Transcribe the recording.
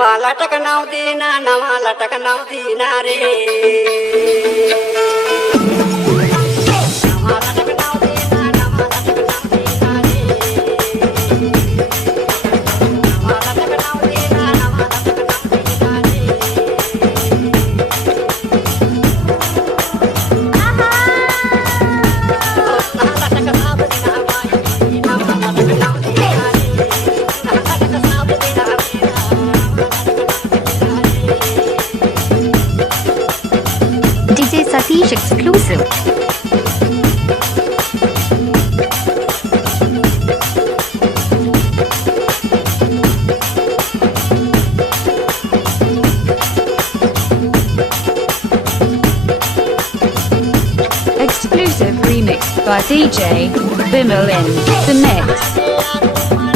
नवा लटक नौ दीना नवा लटक नौ दीना रे नवा लटक नौ दीना नवा लटक नौ दीना रे नवा लटक नौ दीना नवा लटक नौ दीना रे DJ Satish exclusive. Exclusive remix by DJ Bimal in the mix.